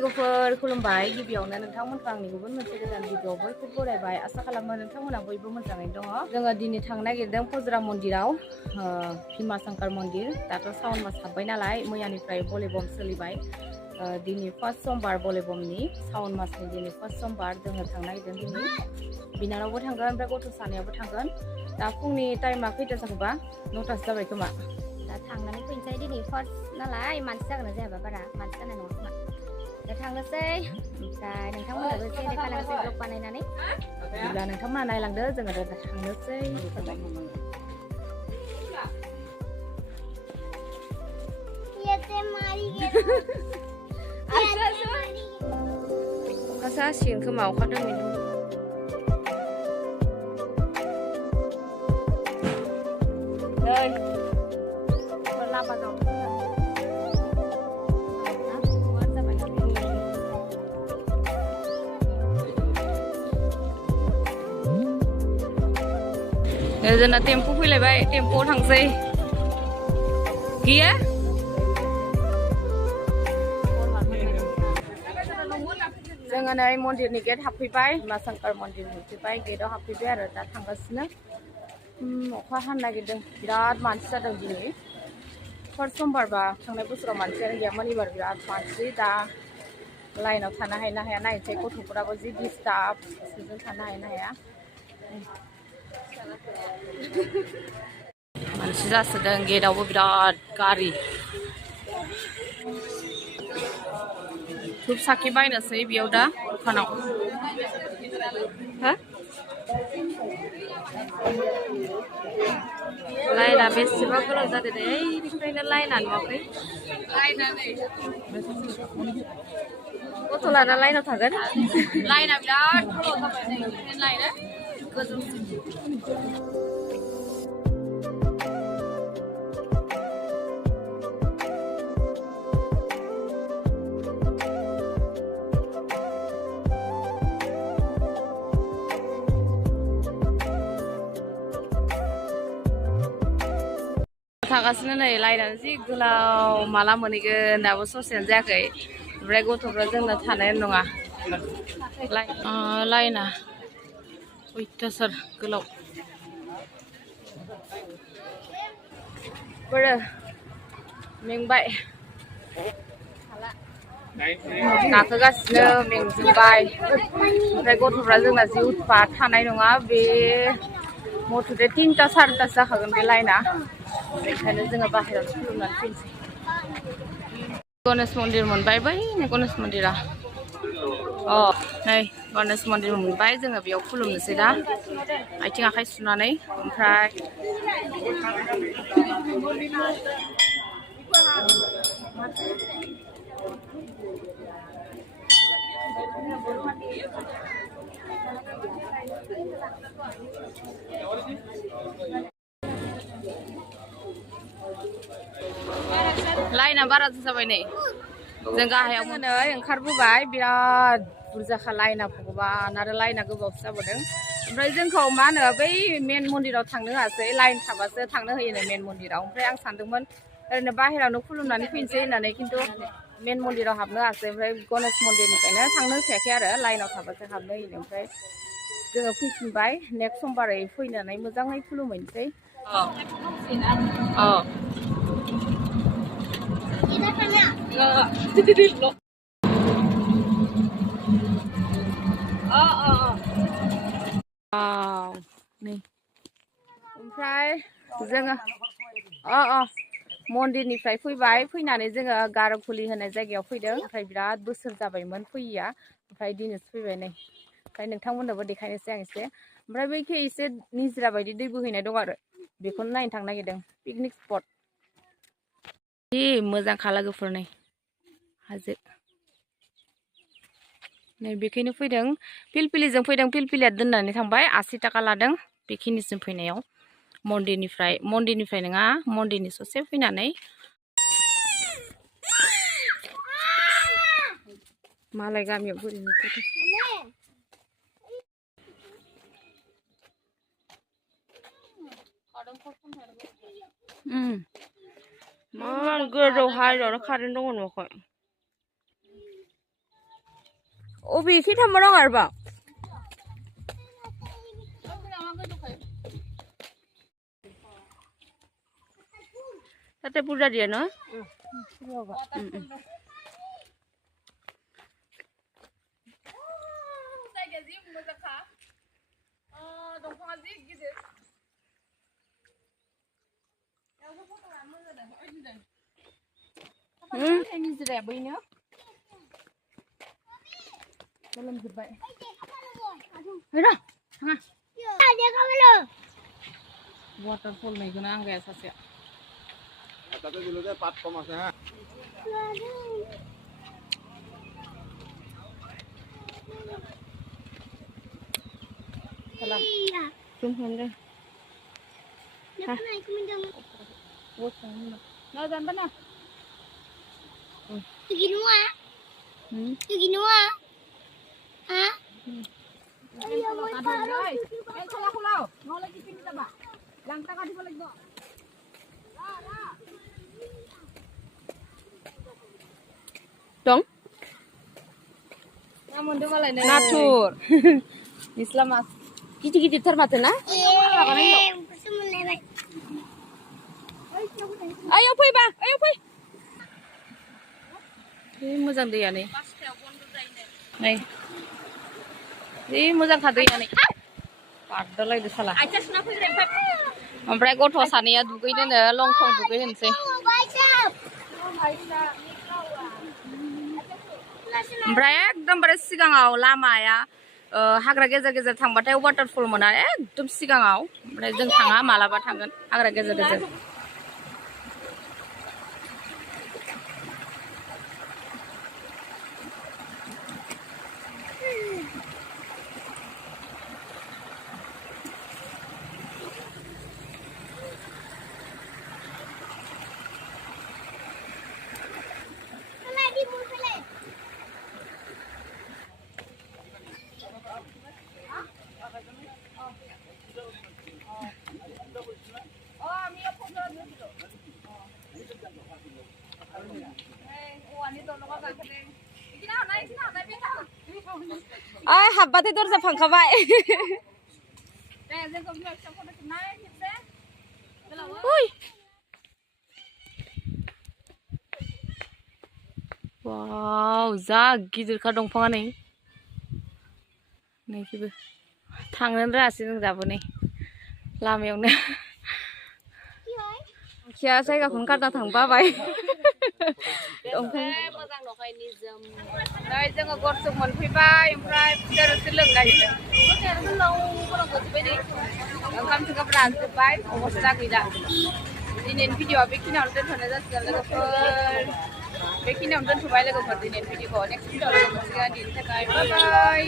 लोगोफोर खुलुमबाय गिबियावनो नोंथांमोनखौ आंनि गुबुन मोनसे गोदान भिडिअ बयखौबो बरायबाय आसा खालामो नोंथांमोना बयबो मोजाङैनो दङ जोङो दिनै थांनो नागिरदों फजरा मन्दिराव भीमा शंकर मन्दिर दाथ' सावन मास हाबबाय नालाय मैयानिफ्राय भलिबम सोलिबाय दिनै फार्स्ट समबार भलिबमनि सावन मासनि दिनै फार्स्ट समबार जोङो थांनो नागिरदों दिनै बिनानावबो थांगोन ओमफ्राय गथ' सानैयाबो थांगोन दा फुंनि टाइमा खैथा जाखोबा 9टासो जाबाय खोमा दा थांनानै फैनोसै दिनै फार्स्ट नालाय मानसि जागोन ना जायाबा बारा मानसि जानाय नङा खोमा दा थांनोसै ओमफ्राय नोंथांमोनाबो एसे एनै खालामनोसै ब्लग बानायनानै बिदिब्ला नोंथांमोना नायलांदो जोङो दा थांनोसै अखासो हासिगोन खोमा अखा दोमैलु नै लामा दं जोंना टेम्पो फैलायबाय टेम्पोआव थांसै गैया जोङो नै मन्दिरनि गेट हाबफैबाय भीमा शंकर मन्दिर हाबफैबाय गेटआव हाबफैबाय आरो दा थांगासिनो अखा हानो नागिरदों बिराद मानसि जादों दिनै फार्स्ट समबारबा थांनाय बोसोराव मानसियानो गैयामोन एबार बिराद मानसि दा लाइनाव थानो हायो ना हाया नायनोसै गथ'फोराबो जि डिस्टार्ब बिसोरजों थानो हायो ना हाया मानसि जासोदों गेटआवबो बिराद गारि धुप साखि बायनोसै बेयाव दा दखानाव हो लाइना बेसेबा गोलाव जादों नै ओइनिफ्रायनो लाइना नुवाखै गथ' लाना लाइनाव थागोन लाइना बिराद गोलाव जाबाय नै लाइना गोजौसिम थांगासिनो नै लाइनानो जि गोलाव माला मोनहैगोन दाबो ससेयानो जायाखै ओमफ्राय गथ'फ्रा जोंना थानाय नङा लाइना अयथासार गोलाव बोरो मेंबाय गाखोगासिनो मेंजोबबाय ओमफ्राय गथ'फ्रा जोंना जि उत्पात थानाय नङा बे मथ'थे 3टा 4टासो जाखागोन बे लाइना बेखायनो जोङो बाहेरायाव खुलुमनानै फैनोसै गणेश मन्दिर मोनबाय बैनि गणेश मन्दिरा नै गणेश मन्दिर मोनबाय जोङो बेयाव खुलुमनोसै दा आथिं आखाइ सुनानै ओमफ्राय लाइना बारासो जाबाय नै जों गाहायाव नै ओंखारबोबाय बिराद बुरजाखा लाइना भगबान आरो लाइना गोबावसो जाबोदों ओमफ्राय जोंखौ मा होनो बै मेन मन्दिराव थांनो होआसै लाइन थाबासो थांनो होयोनो मेन मन्दिराव ओमफ्राय आं सानदोंमोन ओरैनो बाहेरावनो खुलुमनानै फैनोसै होननानै खिन्थु मेन मन्दिराव हाबनो होआसै ओमफ्राय गणेश मन्दिरनिफ्रायनो थांनो होखायाखै आरो लाइनाव थाबासो हाबनो होयो ओमफ्राय जोङो फैफिनबाय नेक्स्ट समबारै फैनानै मोजाङै खुलुमहैनोसै नै ओमफ्राय जोङो मन्दिरनिफ्राय फैबाय फैनानै जोङो गार'खुलि होनाय जायगायाव फैदों ओमफ्राय बिराद बोसोर जाबायमोन फैयैया ओमफ्राय दिनैसो फैबाय नै ओमफ्राय नोंथांमोननोबो देखायनोसै आं एसे ओमफ्राय बैखै एसे निजिरा बायदि दै बोहैनाय दं आरो बेखौनो नायनो थांनो नागिरदों पिकनिक स्पट जि मोजांखा लोगोफोर नै हाजो नै बेखैनो फैदों पिलपिलिजों फैदों पिलपिलिया दोननानै थांबाय 80 थाखा लादों बेखिनिसिम फैनायाव मन्दिरनिफ्राय नङा मन्दिरनि ससे फैनानै मालाय गामियाव बोरै नुखोथाय मा गोजौ हाजोआवनो कारेन्ट दङ न'खौ 어비 키타모랑 알바. Tete pura dia no? Ini sudah begini. Belum jebak. Ayo, tengah. Ada kamu. Waterfall nih kena angkat saja. Tapi dulu deh 4,5. Salam. Jumpan deh. Nó dần bắt nào. Pergi Nua. Pergi Nua. Hả? Ayo, boy. Yang salah kulau. Mau lagi sini tak, Pak? Langkah kau di balik tu. Dong. Namun dia malah natur. Islam mas. Kicik termata na? Ayo pergi bang, ayo pergi. Ini muzang dia ni. Nih. Ini muzang kado ya nih. Padahal lagi salah. Ompray gotho saniya dugaidोनो longthong dugaihनोसै. Ompray एकदमबारे सिगाङाव लामाया हाग्रा गेजेर गेजेर थांबाथाय waterfall मोना एकदम सिगाङाव ओमफ्राय जों थाङा मालाबा थांगोन हाग्रा गेजेर गेजेर. हाब्बाथाय दरजा फांखाबाय. Wow, जा गिदिरखा दंफाङा नै. नैखिबो थांनोनो रोङासै जों दाबो नै लामायावनो. खिया जायगाखौनो गारना थांबाबाय. मोजां नखाय निजोम. नै जोङो गरसुक मोनफैबाय ओमफ्राय फुजारोसो लोंगासिनो. फुजारोसो लोंबोनांगौजोब्बाय नै. ओंखाम थोंखाम रानजोब्बाय अबस्था गैला. दिनैनि भिडिअआ बेखिनियावनो दोनथ'नाय जासिगोन लोगोफोर. बेखिनियावनो दोनथ'बाय लोगोफोर दिनैनि भिडिअखौ. नेक्स्ट भिडिअआव लोगो मोनसिगोन. दिनैनि थाखाय बाय बाय.